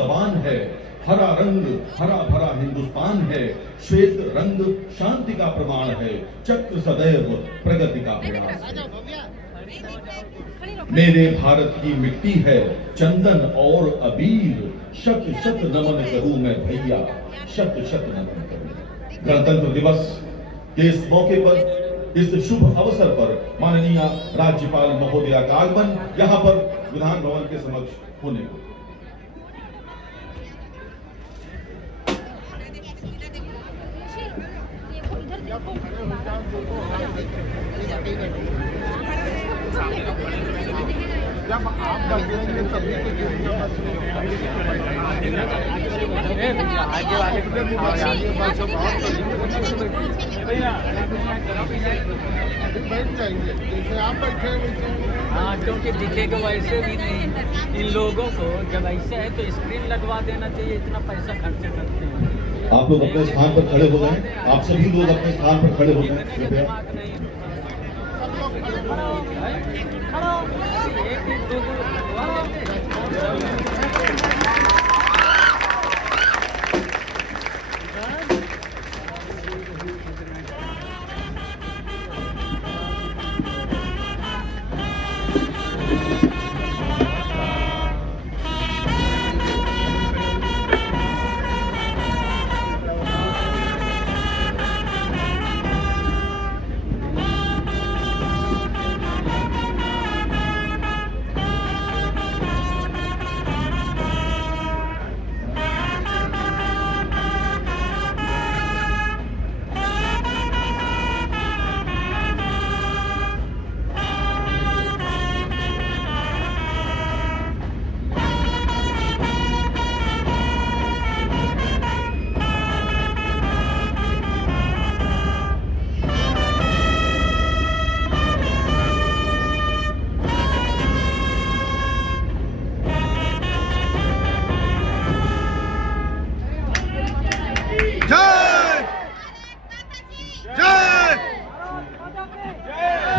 जबान है, हरा रंग हरा भरा हिंदुस्तान है, श्वेत रंग शांति का प्रमाण है, चक्र सदैव प्रगति का प्रयास है। मेरे भारत की मिट्टी है चंदन और अबीर, शत शत नमन करूं मैं भैया, शत शत नमन करूं। गणतंत्र दिवस के इस मौके पर, इस शुभ अवसर पर माननीय राज्यपाल महोदया का आगमन यहाँ पर विधान भवन के समक्ष होने को। जब आप बदलेंगे तभी तो आगे वाले बैठ जाएंगे जैसे आप बैठे। हाँ, क्योंकि दिखेगा वैसे भी नहीं। इन लोगों को जब ऐसे है तो स्क्रीन लगवा देना चाहिए, इतना पैसा खर्च करते हैं। आप लोग अपने स्थान पर खड़े हो जाएं, आप सभी लोग अपने स्थान पर खड़े हो जाएं कृपया।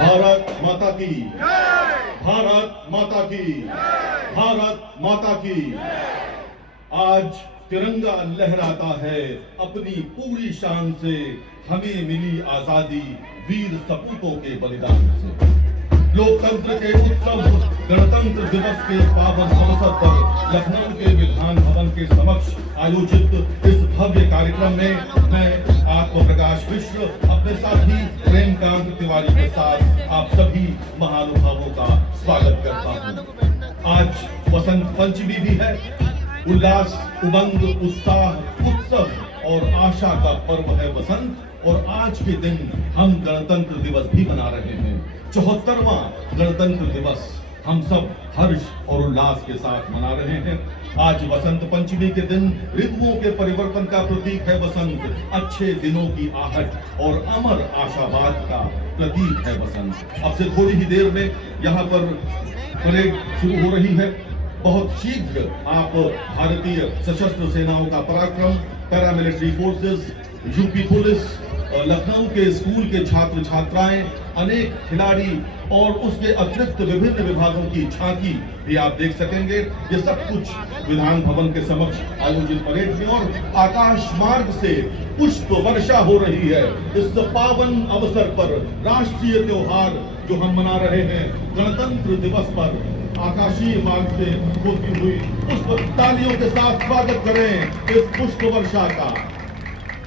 भारत माता की, भारत माता की, भारत माता की। आज तिरंगा लहराता है अपनी पूरी शान से, हमें मिली आजादी वीर सपूतों के बलिदान से। लोकतंत्र के उत्सव गणतंत्र दिवस के पावन अवसर पर लखनऊ के विधान भवन के समक्ष आयोजित इस भव्य कार्यक्रम में मैं आत्म प्रकाश मिश्र अपने साथी प्रेमकांत तिवारी के साथ आप सभी महानुभावों का स्वागत करता हूँ। आज वसंत पंचमी भी है। उल्लास, उमंग, उत्साह, उत्सव और आशा का पर्व है वसंत, और आज के दिन हम गणतंत्र दिवस भी मना रहे हैं। 74वां गणतंत्र दिवस हम सब हर्ष और उल्लास के साथ मना रहे हैं। आज वसंत पंचमी के दिन ऋतुओं के परिवर्तन का प्रतीक है वसंत, अच्छे दिनों की आहट और अमर आशावाद का प्रतीक है वसंत। अब से थोड़ी ही देर में यहाँ पर परेड शुरू हो रही है। बहुत शीघ्र आप भारतीय सशस्त्र सेनाओं का पराक्रम, paramilitary forces, UP police, Lucknow के स्कूल के छात्र छात्राएं, अनेक खिलाड़ी और उसके अतिरिक्त विभिन्न विभागों की झांकी भी आप देख सकेंगे। ये सब कुछ विधान भवन के समक्ष आयोजित परेड में, और आकाश मार्ग से पुष्प वर्षा हो रही है। इस पावन अवसर पर राष्ट्रीय त्योहार जो हम मना रहे हैं गणतंत्र दिवस पर, आकाशीय मार्ग से होती हुई पुष्प तालियों के साथ स्वागत करें इस पुष्प वर्षा का।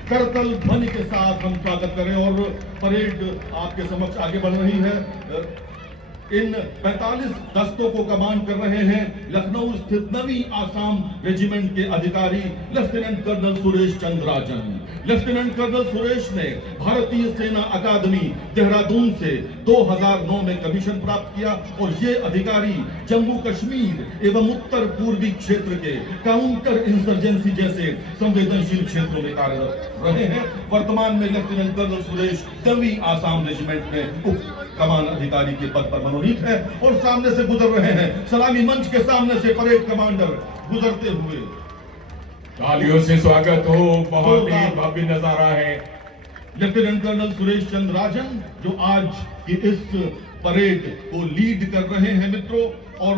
करतल ध्वनि के साथ हम स्वागत करें। और परेड आपके समक्ष आगे बढ़ रही है। इन 45 दस्तों को कमान कर रहे हैं लखनऊ स्थित नवी आसाम रेजिमेंट के अधिकारी लेफ्टिनेंट कर्नल सुरेश चंद्र राजन। लेफ्टिनेंट कर्नल सुरेश ने भारतीय सेना अकादमी देहरादून से 2009 में कमीशन प्राप्त किया, और ये अधिकारी जम्मू कश्मीर एवं उत्तर पूर्वी क्षेत्र के काउंटर इंसर्जेंसी जैसे संवेदनशील क्षेत्रों में कार्यरत रहे हैं। वर्तमान में लेफ्टिनेंट कर्नल सुरेश नवी आसाम रेजिमेंट में उप कमान अधिकारी के पद पर मनोनीत है, और सामने से गुजर रहे हैं, सलामी मंच के सामने से परेड कमांडर गुजरते हुए। तालियों से स्वागत हो। बहुत ही भव्य नजारा है। लेफ्टिनेंट कर्नल सुरेश चंद्र राजन जो आज की इस परेड को लीड कर रहे हैं मित्रों, और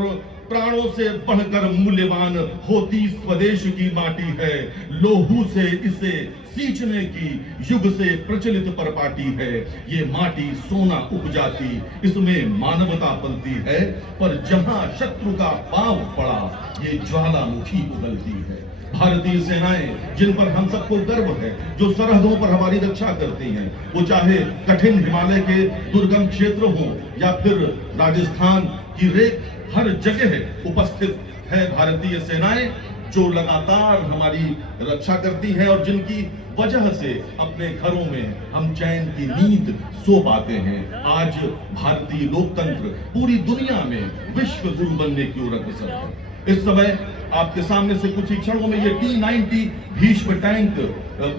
प्राणों से बढ़कर मूल्यवान होती स्वदेश की माटी है। लोहू से इसे सींचने की युग से प्रचलित परपाटी है। ये माटी सोना उपजाती, इसमें मानवता पलती है। पर जहां शत्रु का पांव पड़ा, ये ज्वालामुखी उगलती है। भारतीय सेनाएं जिन पर हम सबको गर्व है, जो सरहदों पर हमारी रक्षा करती हैं, वो चाहे कठिन हिमालय के दुर्गम क्षेत्र हो या फिर राजस्थान की रेत, हर जगह उपस्थित है भारतीय सेनाएं, जो लगातार हमारी रक्षा करती है और जिनकी वजह से अपने घरों में हम चैन की नींद सो पाते हैं। आज भारतीय लोकतंत्र पूरी दुनिया में विश्व गुरु बनने की ओर अग्रसर है। इस समय आपके सामने से कुछ ही क्षणों में ये T-90 भीष्म टैंक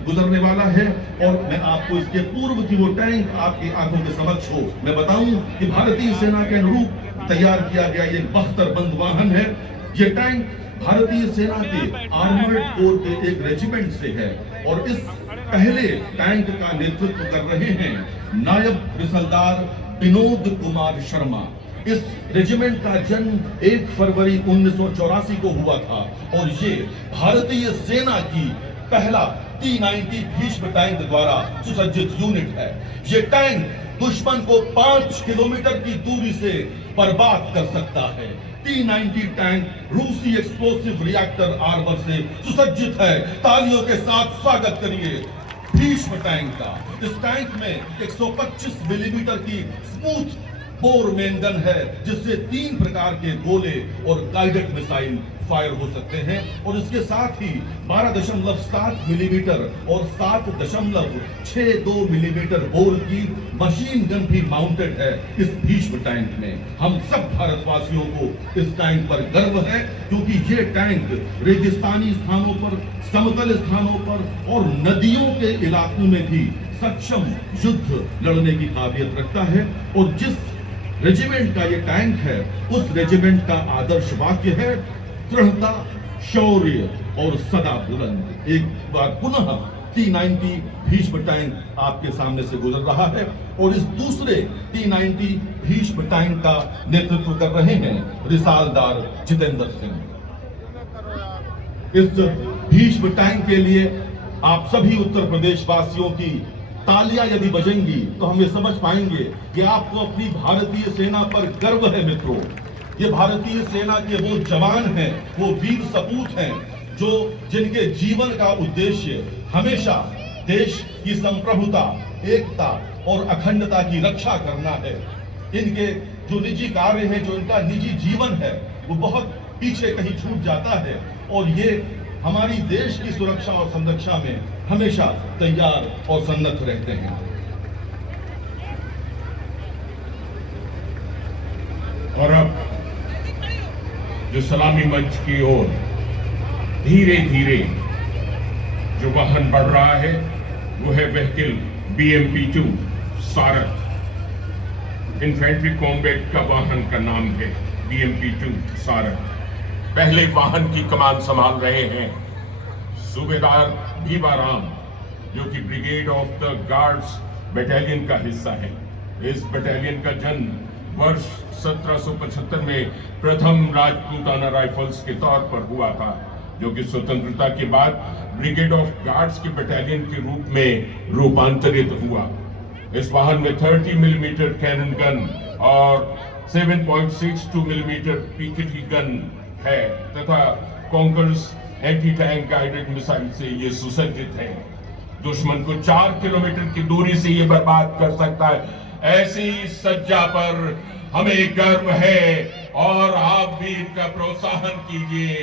गुजरने वाला है और मैं आपको इसके पूर्व की वो टैंक आपकी आंखों के समक्ष हो मैं बताऊं कि भारतीय सेना के अनुरूप तैयार किया गया ये बख्तरबंद वाहन है। ये टैंक भारतीय सेना के आर्मर्ड कोर के एक रेजिमेंट से है और इस पहले टैंक का नेतृत्व कर रहे हैं नायब रिसलदार विनोद कुमार शर्मा। इस रेजिमेंट का जन्म 1 फरवरी 1984 को हुआ था और ये भारतीय सेना की पहला T-90 भीष्म टैंक द्वारा सुसज्जित यूनिट है। ये टैंक दुश्मन को 5 किलोमीटर की दूरी से बर्बाद कर सकता है। T-90 टैंक रूसी एक्सप्लोसिव रिएक्टर आर्मर से सुसज्जित है। तालियों के साथ स्वागत करिए भीष्म टैंक का। इस टैंक में 125 मिलीमीटर की स्मूथ बोर मेन गन है, जिससे 3 प्रकार के गोले और गाइडेड मिसाइल फायर हो सकते हैं और इसके साथ ही 12.7 मिलीमीटर और 7.62 मिलीमीटर बोर की मशीन गन भी माउंटेड है इस भीष्म टैंक में। हम सब भारतवासियों को इस टैंक पर गर्व है क्योंकि ये टैंक रेगिस्तानी स्थानों पर, समतल स्थानों पर और नदियों के इलाकों में भी सक्षम युद्ध लड़ने की काबिलियत रखता है। और जिस रेजिमेंट का ये टैंक है, उस रेजिमेंट का आदर्श वाक्य है दृढ़ता, शौर्य और सदा बुलंद। एक बार पुनः T-90 भीष्म टैंक आपके सामने से गुजर रहा है और इस दूसरे T-90 भीष्म टैंक का नेतृत्व कर रहे हैं रिसालदार जितेंद्र सिंह। इस भीष्म टैंक के लिए आप सभी उत्तर प्रदेश वासियों की तालियां यदि बजेंगी तो हम ये समझ पाएंगे कि आपको अपनी भारतीय सेना पर गर्व है। मित्रों, ये भारतीय सेना के वो जवान हैं, वो वीर सपूत हैं, जो जिनके जीवन का उद्देश्य हमेशा देश की संप्रभुता, एकता और अखंडता की रक्षा करना है। इनके जो निजी कार्य है, जो इनका निजी जीवन है, वो बहुत पीछे कहीं छूट जाता है और ये हमारी देश की सुरक्षा और संरक्षा में हमेशा तैयार और सन्नद्ध रहते हैं। और अब जो सलामी मंच की ओर धीरे धीरे जो वाहन बढ़ रहा है वो है व्हीकल BMP-2 सारथ। इन्फेंट्री कॉम्बैट का वाहन का नाम है BMP-2 सारथ। पहले वाहन की कमान संभाल रहे हैं सूबेदार भीवाराम, जो कि brigade of the guards battalion का हिस्सा है। इस बटालियन का जन्म वर्ष 1775 में प्रथम राजपूताना राइफल्स के तौर पर हुआ था, जो कि स्वतंत्रता के बाद ब्रिगेड ऑफ गार्ड्स के बटालियन के रूप में रूपांतरित हुआ। इस वाहन में 30 मिलीमीटर कैनन गन और 7.62 मिलीमीटर पीकेटी गन है तथा conquers anti tank guided missile से ये सुसज्जित है। दुश्मन को 4 किलोमीटर की दूरी से ये बर्बाद कर सकता है। ऐसी सज्जा पर हमें गर्व है और आप भी इनका प्रोत्साहन कीजिए।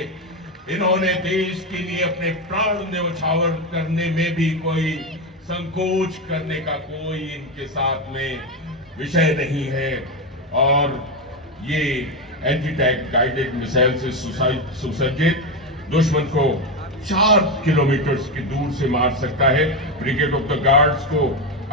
इन्होंने देश के लिए अपने प्राण न्यौछावर करने में भी कोई संकोच करने का कोई इनके साथ में विषय नहीं है और ये एंटी टैंक गाइडेड मिसाइल से सुसज्जित दुश्मन को 4 किलोमीटर की दूर से मार सकता है। ब्रिगेड ऑफ द गार्ड्स को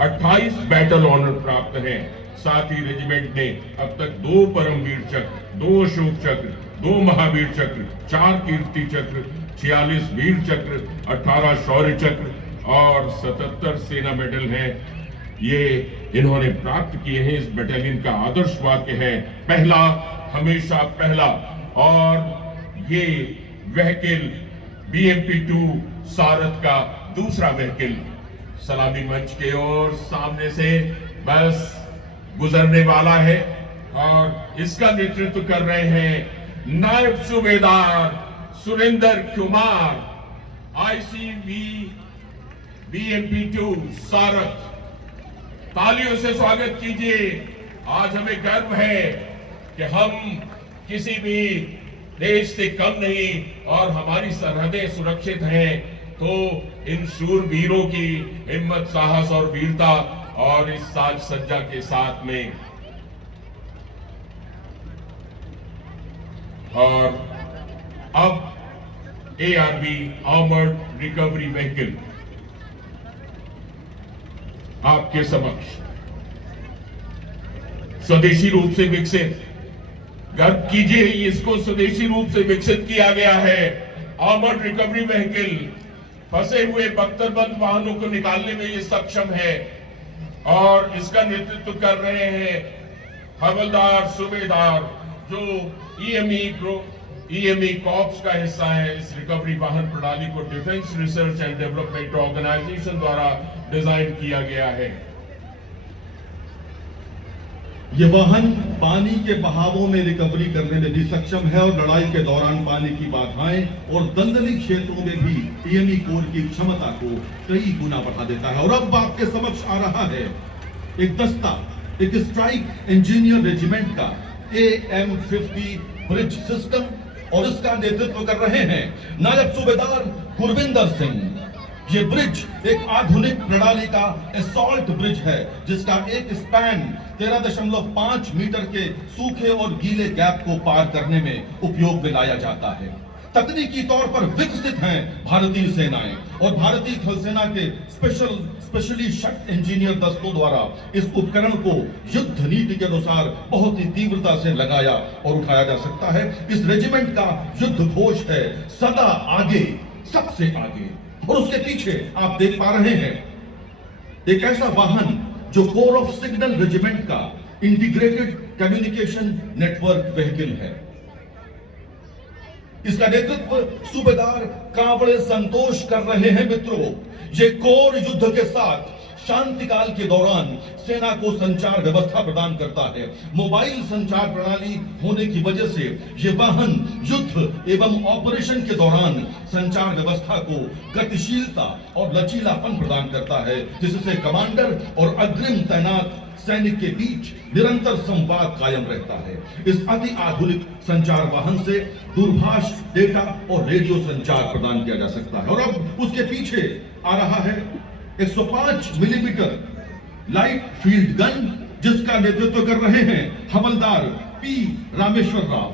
28 बैटल ऑनर प्राप्त हैं। साथ ही रेजिमेंट ने अब तक 2 परमवीर चक्र, 2 अशोक चक्र, 2 महावीर चक्र, 4 कीर्ति चक्र, 46 वीर चक्र, 18 शौर्य चक्र और 77 सेना मेडल हैं। ये इन्होंने प्राप्त किए हैं। इस बटालियन का आदर्श वाक्य है, पहला हमेशा पहला। और ये व्हीकल BMP-2 सारथ का दूसरा व्हीकल सलामी मंच के ओर सामने से बस गुजरने वाला है और इसका नेतृत्व कर रहे हैं नायब सूबेदार सुरेंद्र कुमार, ICV BMP-2 सारथ। तालियों से स्वागत कीजिए। आज हमें गर्व है कि हम किसी भी देश से कम नहीं और हमारी सरहदें सुरक्षित हैं, तो इन शूरवीरों की हिम्मत, साहस और वीरता और इस साज सज्जा के साथ में और अब ARV आर्मर्ड रिकवरी व्हीकल आपके समक्ष स्वदेशी रूप से विकसित, गर्व कीजिए इसको स्वदेशी रूप से विकसित किया गया है। आर्मर्ड रिकवरी व्हीकल फंसे हुए बख्तरबंद वाहनों को निकालने में ये सक्षम है और इसका नेतृत्व कर रहे हैं हवलदार सूबेदार जो EME कॉर्प्स का हिस्सा है। इस रिकवरी वाहन प्रणाली को defence research and development organisation द्वारा डिजाइन किया गया है। ये वाहन पानी के बहावों में रिकवरी करने में भी सक्षम है और लड़ाई के दौरान पानी की बाधाएं और दलदली क्षेत्रों में भी EME कोर की क्षमता को कई गुना बढ़ा देता है। और अब आपके समक्ष आ रहा है एक दस्ता, एक स्ट्राइक इंजीनियर रेजिमेंट का AM-50 ब्रिज सिस्टम और इसका नेतृत्व कर रहे हैं नायब सूबेदार गुरविंदर सिंह। ये ब्रिज एक आधुनिक प्रणाली का असॉल्ट ब्रिज है जिसका एक स्पैन 13.5 मीटर के सूखे और गीले गैप को पार करने में उपयोग में लाया जाता है। तकनीकी तौर पर विकसित हैं भारतीय सेनाएं और भारतीय थल सेना के स्पेशली शट इंजीनियर दस्तों द्वारा इस उपकरण को युद्ध नीति के अनुसार बहुत ही तीव्रता से लगाया और उठाया जा सकता है। इस रेजिमेंट का युद्ध घोष है सदा आगे, सबसे आगे। और उसके पीछे आप देख पा रहे हैं एक ऐसा वाहन जो कोर ऑफ सिग्नल रेजिमेंट का इंटीग्रेटेड कम्युनिकेशन नेटवर्क व्हीकल है। इसका नेतृत्व सूबेदार कांवड़े संतोष कर रहे हैं। मित्रों, ये कोर युद्ध के साथ शांति काल के दौरान सेना को संचार व्यवस्था प्रदान करता है। मोबाइल संचार प्रणाली होने की वजह से ये वाहन युद्ध एवं ऑपरेशन के दौरान संचार व्यवस्था को गतिशीलता और लचीलापन प्रदान करता है, जिससे कमांडर और अग्रिम तैनात सैनिक के बीच निरंतर संवाद कायम रहता है। इस अति आधुनिक संचार वाहन से दूरभाष, डेटा और रेडियो संचार प्रदान किया जा सकता है। और अब उसके पीछे आ रहा है 105 मिलीमीटर लाइट फील्ड गन जिसका नेतृत्व कर रहे हैं हवलदार P रामेश्वर राव,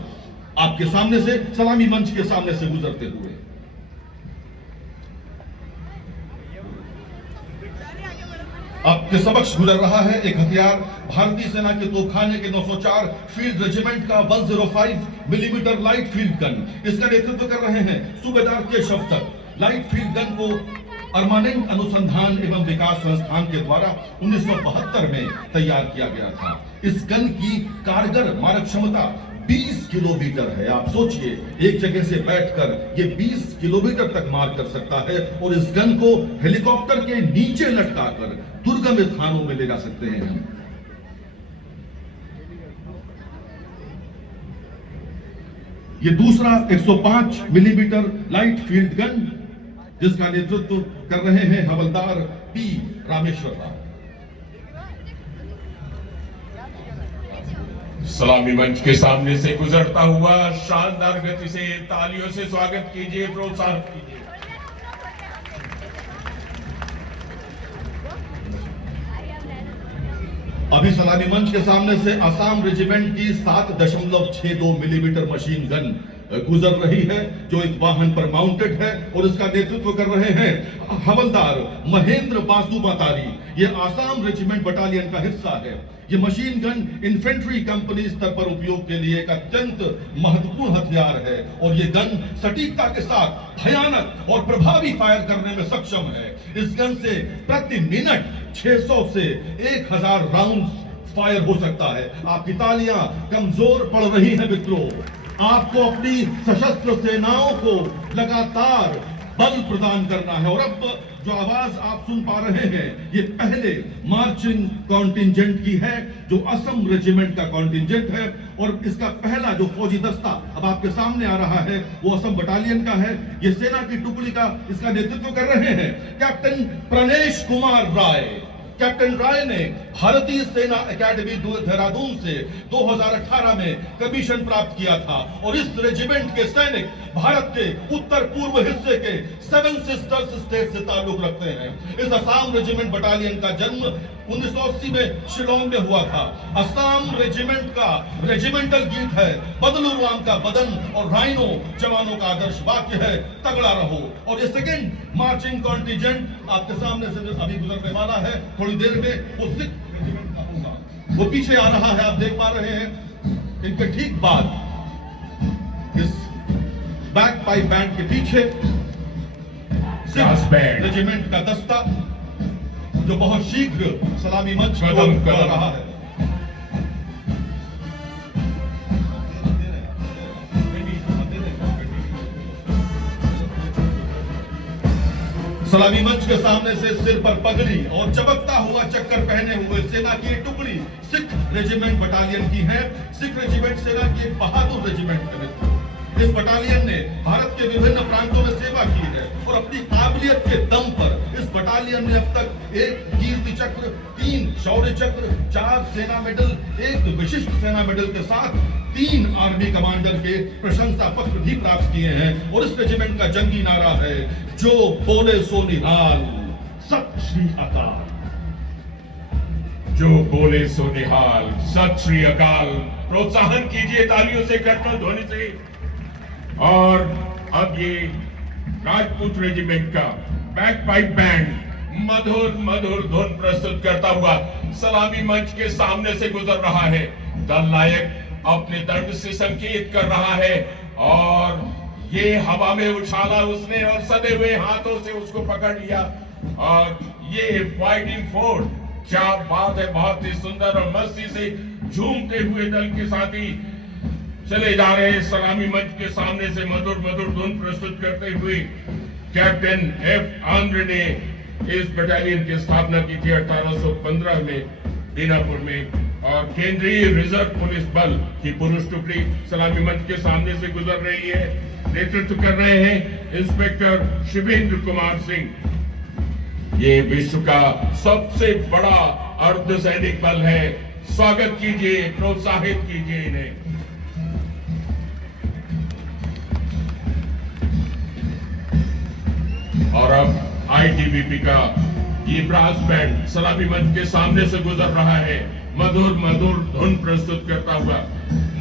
आपके सामने से सलामी मंच के सामने से गुजरते हुए। आपके समक्ष गुजर रहा है एक हथियार भारतीय सेना के तोपखाने के 904 फील्ड रेजिमेंट का 105 मिलीमीटर लाइट फील्ड गन। इसका नेतृत्व कर रहे हैं सूबेदार केशव तक। लाइट फील्ड गन को परमानेंट अनुसंधान एवं विकास संस्थान के द्वारा 1972 में तैयार किया गया था। इस गन की कारगर मारक क्षमता 20 किलोमीटर है। आप सोचिए, एक जगह से बैठकर ये 20 किलोमीटर तक मार कर सकता है और इस गन को हेलीकॉप्टर के नीचे लटकाकर दुर्गम स्थानों में ले जा सकते हैं हम। ये दूसरा 105 मिलीमीटर लाइट फील्ड गन जिसका नेतृत्व कर रहे हैं हवलदार P रामेश्वर राव। सलामी मंच के सामने से गुजरता हुआ शानदार गति से तालियों से स्वागत कीजिए, प्रोत्साहन कीजिए। अभी सलामी मंच के सामने से असम रेजिमेंट की 7.62 मिलीमीटर मशीन गन गुजर रही है जो एक वाहन पर माउंटेड है और इसका नेतृत्व कर रहे हैं हवलदार महेंद्र बासु मातारी। ये आसाम रेजिमेंट बटालियन का हिस्सा है। ये मशीन गन इन्फेंट्री कंपनी स्तर पर उपयोग के लिए एक अत्यंत महत्वपूर्ण हथियार है और ये गन सटीकता के साथ भयानक और प्रभावी फायर करने में सक्षम है। इस गन से प्रति मिनट 600 से 1000 राउंड फायर हो सकता है। आपकी तालियां कमजोर पड़ रही हैं मित्रों। आपको अपनी सशस्त्र सेनाओं को लगातार बल प्रदान करना है। और अब जो आवाज आप सुन पा रहे हैं, ये पहले मार्चिंग कॉन्टिंजेंट की है, जो असम रेजिमेंट का कॉन्टिंजेंट है। और इसका पहला जो फौजी दस्ता अब आपके सामने आ रहा है, वो असम बटालियन का है। ये सेना की टुकड़ी का इसका नेतृत्व कर रहे हैं कैप्टन प्रणेश कुमार राय। कैप्टन राय ने भारतीय सेना एकेडमी देहरादून से 2018 में कमीशन प्राप्त किया था और इस रेजिमेंट के सैनिक भारत के उत्तर पूर्व हिस्से के 7 सिस्टर्स स्टेट से ताल्लुक रखते हैं। इस असम रेजिमेंट बटालियन का जन्म 1980 में शिलोंग में हुआ था। असम रेजिमेंट का रेजिमेंटल गीत है बदलू राम का बदन और राइनो जवानों का आदर्श वाक्य है तगड़ा रहो। और ये सेकेंड मार्चिंग कॉन्टिजेंट आपके सामने से अभी गुजरने वाला है, थोड़ी देर में वो सिख रेजिमेंट का होगा, वो पीछे आ रहा है, आप देख पा रहे हैं। इनके ठीक बाद इस बैक पाइप बैंड के पीछे सिख रेजिमेंट का दस्ता जो बहुत शीघ्र सलामी मंच कर रहा है। सलामी मंच के सामने से सिर पर पगड़ी और चमकता हुआ चक्कर पहने हुए सेना की एक टुकड़ी सिख रेजिमेंट बटालियन की है। सिख रेजिमेंट सेना की एक बहादुर रेजिमेंट है। इस बटालियन ने भारत के विभिन्न प्रांतों में सेवा की है और अपनी काबिलियत के दम पर इस बटालियन ने अब तक 1 कीर्ति चक्र, 3 शौर्य चक्र, 4 सेना मेडल, 1 विशिष्ट सेना मेडल के साथ 3 आर्मी कमांडर के प्रशंसा पत्र भी प्राप्त किए हैं। और इस रेजिमेंट का जंगी नारा है, जो बोले सो निहाल, सत श्री अकाल। जो बोले सो निहाल, सत श्री अकाल। प्रोत्साहन कीजिए तालियों से, करतल ध्वनि से। और अब ये राजपूत रेजिमेंट का बैक पाइप बैंड मधुर मधुर धुन प्रस्तुत करता हुआ सलामी मंच के सामने से गुजर रहा है। दल नायक अपने दंड से संकेत कर रहा है और ये हवा में उछाला उसने और सदे हुए हाथों से उसको पकड़ लिया। और ये फाइटिंग फोर्स, क्या बात है, बहुत ही सुंदर और मस्ती से झूमते हुए दल के साथी चले जा रहे हैं। सलामी मंच के सामने से मधुर मधुर धुन प्रस्तुत करते हुए कैप्टन एफ आंद्रे ने इस बटालियन की स्थापना की थी 1815 में दीनापुर में। और केंद्रीय रिजर्व पुलिस बल की पुरुष टुकड़ी सलामी मंच के सामने से गुजर रही है। नेतृत्व कर रहे हैं इंस्पेक्टर शिवेंद्र कुमार सिंह। ये विश्व का सबसे बड़ा अर्धसैनिक बल है। स्वागत कीजिए, प्रोत्साहित कीजिए इन्हें। और अब आईटीबीपी का ये ब्रास बैंड सलामी मंच के सामने से गुजर रहा है, मधुर मधुर धुन प्रस्तुत करता हुआ।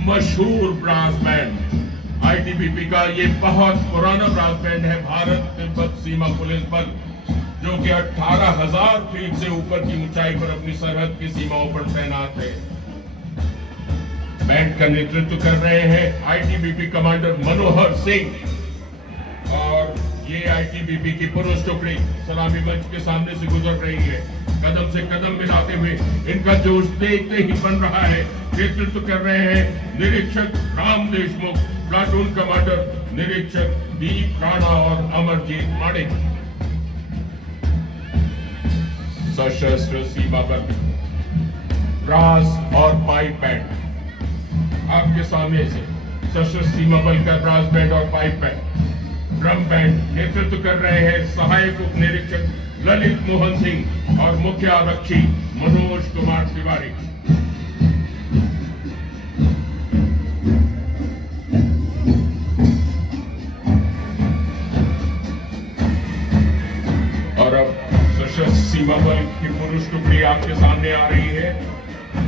मशहूर ब्रास बैंड आईटीबीपी का ये बहुत पुराना ब्रास बैंड है। भारत तिब्बत सीमा पुलिस बल जो कि 18,000 फीट से ऊपर की ऊंचाई पर अपनी सरहद की सीमाओं पर तैनात है। बैंड का नेतृत्व कर रहे हैं आईटीबीपी कमांडर मनोहर सिंह। और ये आईटीबीपी की पुरुष टुकड़ी सलामी मंच के सामने से गुजर रही है, कदम से कदम मिलाते हुए। इनका जोश देखते ही बन रहा है। नेतृत्व कर रहे हैं निरीक्षक राम देशमुख, प्लाटून कमांडर निरीक्षक दीप राणा और अमरजीत माणिक। सशस्त्र सीमा बल ब्रास और पाइप बैंड आपके सामने से। सशस्त्र सीमा बल का ब्रास बैंड और पाइप बैंड, ड्रम बैंड नेतृत्व कर रहे हैं सहायक उप निरीक्षक ललित मोहन सिंह और मुख्य आरक्षी मनोज कुमार तिवारी। और अब सशस्त्र सीमा बल की पुरुष टुकड़ी आपके सामने आ रही है।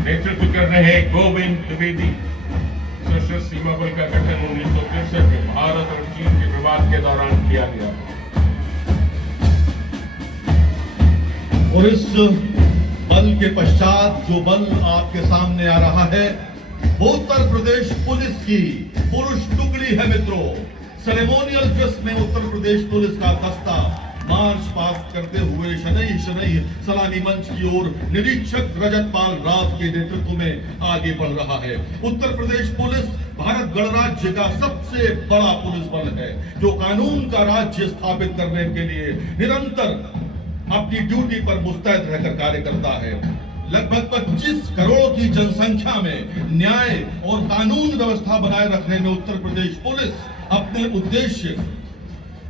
नेतृत्व कर रहे हैं गोविंद द्विवेदी। सशस्त्र सीमा बल का गठन 1963 में भारत और चीन के विवाद के दौरान किया गया। और इस बल के पश्चात जो बल आपके सामने आ रहा है, वो उत्तर प्रदेश पुलिस की पुरुष टुकड़ी है मित्रों। सेरेमोनियल ड्रेस में उत्तर प्रदेश पुलिस का दस्ता मार्च पास करते हुए शनई शनई सलामी मंच की ओर निरीक्षक रजतपाल राव के नेतृत्व में आगे बढ़ रहा है। उत्तर प्रदेश पुलिस भारत गणराज्य का सबसे बड़ा पुलिस बल है, जो कानून का राज्य स्थापित करने के लिए निरंतर अपनी ड्यूटी पर मुस्तैद रहकर कार्य करता है। लगभग 25 करोड़ की जनसंख्या में न्याय और कानून व्यवस्था बनाए रखने में उत्तर प्रदेश पुलिस अपने उद्देश्य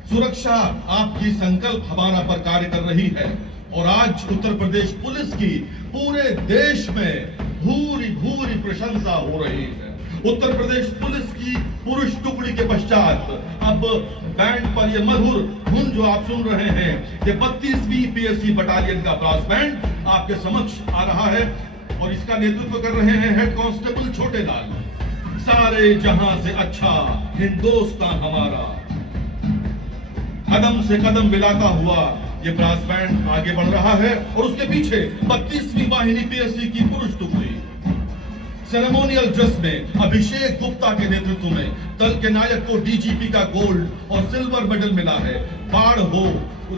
सुरक्षा आपकी संकल्प हमारा पर कार्य कर रही है। और आज उत्तर प्रदेश पुलिस की पूरे देश में भूरी भूरी प्रशंसा हो रही है। उत्तर प्रदेश पुलिस की पुरुष टुकड़ी के पश्चात अब बैंड पर ये मधुर धुन जो आप सुन रहे हैं, ये 32वीं पीएससी बटालियन का ब्रास बैंड आपके समक्ष आ रहा है और इसका नेतृत्व कर रहे हैं हेड कांस्टेबल छोटे लाल। सारे जहां से अच्छा हिंदुस्तान हमारा। कदम से कदम मिलाता हुआ ये ब्रास बैंड आगे बढ़ रहा है और उसके पीछे 32वीं वाहिनी पीएससी की पुरुष टुकड़ी सेरेमोनियल ड्रेस में अभिषेक गुप्ता के नेतृत्व में दल के नायक को डीजीपी का गोल्ड और सिल्वर मेडल मिला है। बाढ़ हो,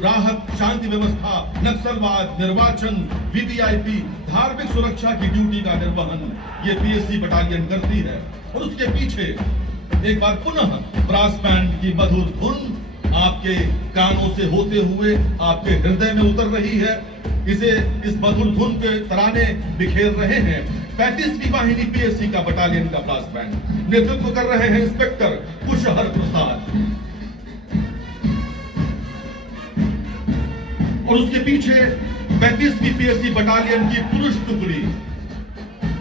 राहत, शांति व्यवस्था, नक्सलवाद, निर्वाचन, वीवीआईपी, धार्मिक सुरक्षा की ड्यूटी का निर्वहन ये पीएससी बटालियन करती है। और उसके पीछे एक बार पुनः ब्रास बैंड की मधुर धुन आपके कानों से होते हुए आपके हृदय में उतर रही है। इस मधुर धुन के तराने बिखेर रहे हैं 35वीं वाहिनी पीएससी का बटालियन का ब्रास बैंड। नेतृत्व कर रहे हैं इंस्पेक्टर कुशहर प्रसाद और उसके पीछे 35वीं पीएससी बटालियन की पुरुष टुकड़ी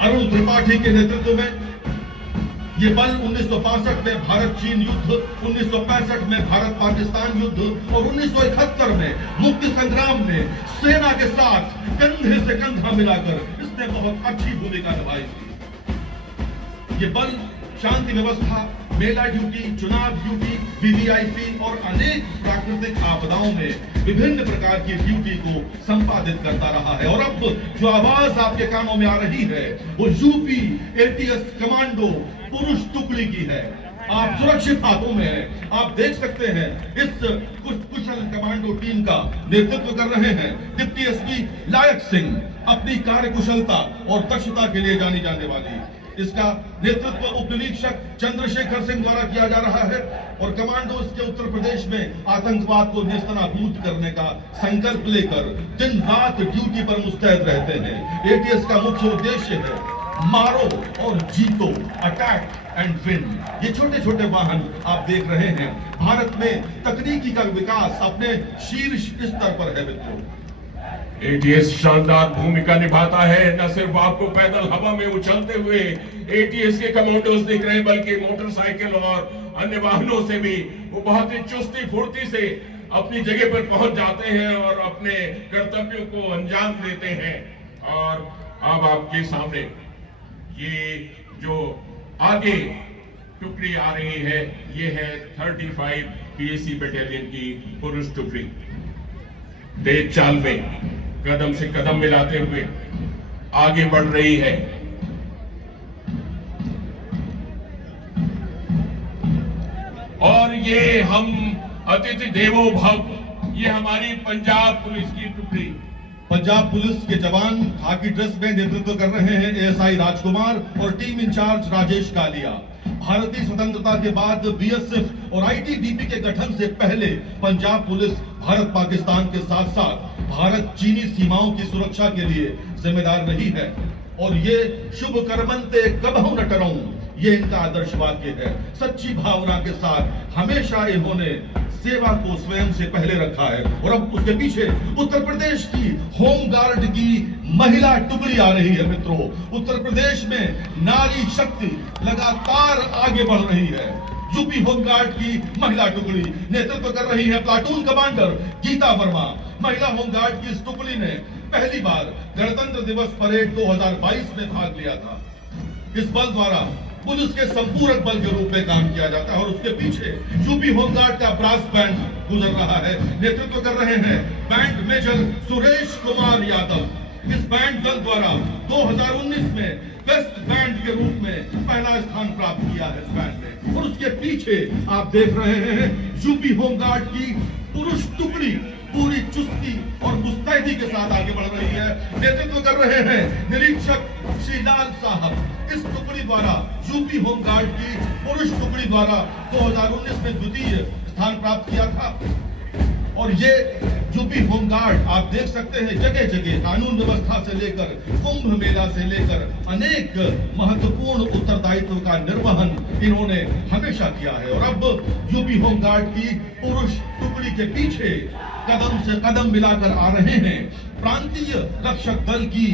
अरुण त्रिपाठी के नेतृत्व में। ये बल 1962 में भारत चीन युद्ध, 1965 में भारत पाकिस्तान युद्ध और 1971 में मुक्ति संग्राम में सेना के साथ कंधे से कंधा मिलाकर इसने बहुत अच्छी भूमिका निभाई थी। ये बल शांति व्यवस्था, मेला ड्यूटी, चुनाव ड्यूटी, वीवीआईपी और अनेक प्राकृतिक आपदाओं में विभिन्न प्रकार की ड्यूटी को संपादित करता रहा है। और अब जो आवाज आपके कानों में आ रही है वो यूपी एटीएस कमांडो पुरुष टुकड़ी की है। आप सुरक्षित हाथों में हैं। आप देख सकते हैं इस कुशल कमांडो टीम का नेतृत्व कर रहे हैं डिप्टी एसपी लायक सिंह, अपनी कार्यकुशलता और दक्षता के लिए जानी जाने वाली। इसका नेतृत्व उप निरीक्षक चंद्रशेखर सिंह द्वारा किया जा रहा है और कमांडोज के उत्तर प्रदेश में आतंकवाद को नेस्तनाबूद करने का संकल्प लेकर दिन रात ड्यूटी पर मुस्तैद रहते हैं। एटीएस का मुख्य उद्देश्य है मारो और जीतो, अटैक एंड विन। ये छोटे छोटे वाहन आप देख रहे हैं। भारत में तकनीकी का विकास अपने शीर्ष स्तर पर है मित्रों। एटीएस शानदार भूमिका निभाता है। न सिर्फ आपको पैदल हवा में उछलते हुए एटीएस के कमांडोज दिख रहे हैं, बल्कि मोटरसाइकिल और अन्य वाहनों से भी वो बहुत ही चुस्ती फुर्ती से अपनी जगह पर पहुंच जाते हैं और अपने कर्तव्यों को अंजाम देते हैं। और अब आपके सामने ये जो आगे टुकड़ी आ रही है, ये है 35 पीएससी बटालियन की पुरुष टुकड़ी। तेज चाल में कदम से कदम मिलाते हुए आगे बढ़ रही है। और ये हम अतिथि देवो भव, ये हमारी पंजाब पुलिस की टुकड़ी। पंजाब पुलिस के जवान खाकी ड्रेस में नेतृत्व कर रहे हैं एएसआई राजकुमार और टीम इंचार्ज राजेश कालिया। भारतीय स्वतंत्रता के बाद बीएसएफ और आईटीबीपी के गठन से पहले पंजाब पुलिस भारत पाकिस्तान के साथ साथ भारत चीनी सीमाओं की सुरक्षा के लिए जिम्मेदार रही है। और ये शुभ कर्मंते कबहू न टरऊं, ये इनका आदर्श वाक्य है। सच्ची भावना के साथ हमेशा इन्होंने सेवा को स्वयं से पहले रखा है। और अब उसके पीछे उत्तर प्रदेश की होमगार्ड की महिला टुकड़ी आ रही है मित्रों। उत्तर प्रदेश में नारी शक्ति लगातार आगे बढ़ रही है। यूपी होमगार्ड की महिला टुकड़ी नेतृत्व कर रही है प्लाटून कमांडर गीता वर्मा। महिला होमगार्ड की इस टुकड़ी ने पहली बार गणतंत्र दिवस परेड 2022 में भाग लिया था। इस बल द्वारा पुलिस के संपूरक बल के रूप में काम किया जाता है। और उसके पीछे यूपी होमगार्ड का ब्रास बैंड गुजर रहा है। नेतृत्व कर रहे हैं बैंड मेजर सुरेश कुमार यादव। इस बैंड दल द्वारा 2019 में बेस्ट बैंड के रूप में पहला स्थान प्राप्त किया है इस बैंड ने। और उसके पीछे आप देख रहे हैं यूपी होमगार्ड की पुरुष टुकड़ी नेतृत्व कर रहे हैं निरीक्षक श्री लाल साहब। इस टुकड़ी द्वारा यूपी होमगार्ड की पुरुष टुकड़ी द्वारा 2019 में द्वितीय स्थान प्राप्त किया था। और ये यूपी होमगार्ड आप देख सकते हैं जगह जगह कानून व्यवस्था से लेकर कुंभ मेला से लेकर अनेक महत्वपूर्ण उत्तरदायित्व का निर्वहन इन्होंने हमेशा किया है। और अब यूपी होमगार्ड की पुरुष टुकड़ी के पीछे कदम से कदम मिलाकर आ रहे हैं प्रांतीय रक्षक दल की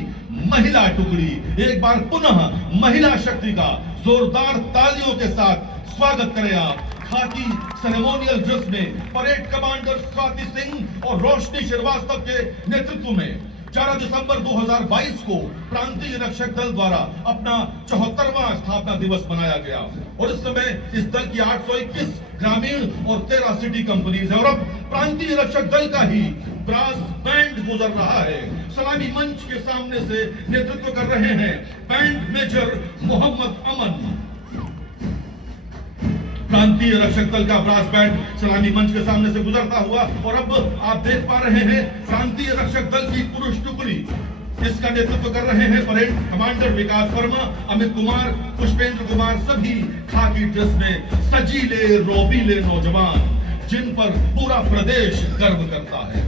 महिला टुकड़ी। एक बार पुनः महिला शक्ति का जोरदार तालियों के साथ स्वागत करें आप। खाकी सेरेमोनियल ड्रेस में परेड कमांडर स्वाति सिंह और रोशनी श्रीवास्तव के नेतृत्व में 4 दिसंबर 2022 को प्रांतीय रक्षक दल द्वारा अपना 74वां स्थापना दिवस मनाया गया। और इस समय इस दल की 821 ग्रामीण और 13 सिटी कंपनीज है। और अब प्रांतीय रक्षक दल का ही ब्रास बैंड गुजर रहा है। सलामी मंच के सामने से नेतृत्व कर रहे हैं बैंड मेजर मोहम्मद अमन। प्रांतीय रक्षक दल का ब्रास बैंड सलामी मंच के सामने से गुजरता हुआ। और अब आप देख पा रहे हैं प्रांतीय रक्षक दल की पुरुष टुकड़ी। इसका नेतृत्व कर रहे हैं परेड कमांडर विकास वर्मा, अमित कुमार, पुष्पेंद्र कुमार, सभी खाकी ड्रेस में सजीले रोबीले नौजवान जिन पर पूरा प्रदेश गर्व करता है।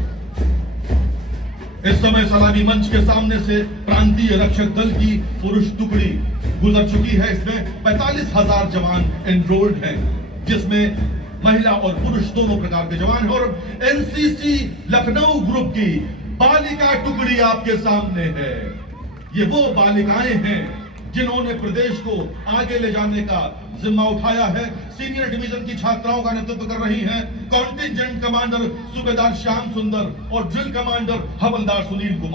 इस समय सलामी मंच के सामने से प्रांतीय रक्षक दल की पुरुष टुकड़ी गुजर चुकी है। इसमें 45,000 जवान एनरोल्ड हैं, जिसमें महिला और पुरुष दोनों प्रकार के जवान हैं। और एनसीसी लखनऊ ग्रुप की बालिका टुकड़ी आपके सामने है। ये वो बालिकाएं हैं जिन्होंने प्रदेश को आगे ले जाने का जिम्मा उठाया है। सीनियर डिवीजन की छात्राओं का नेतृत्व कर रही हैं कॉन्टिंजेंट कमांडर सूबेदार श्याम सुंदर और ड्रिल कमांडर हवलदार सुनील कुमार।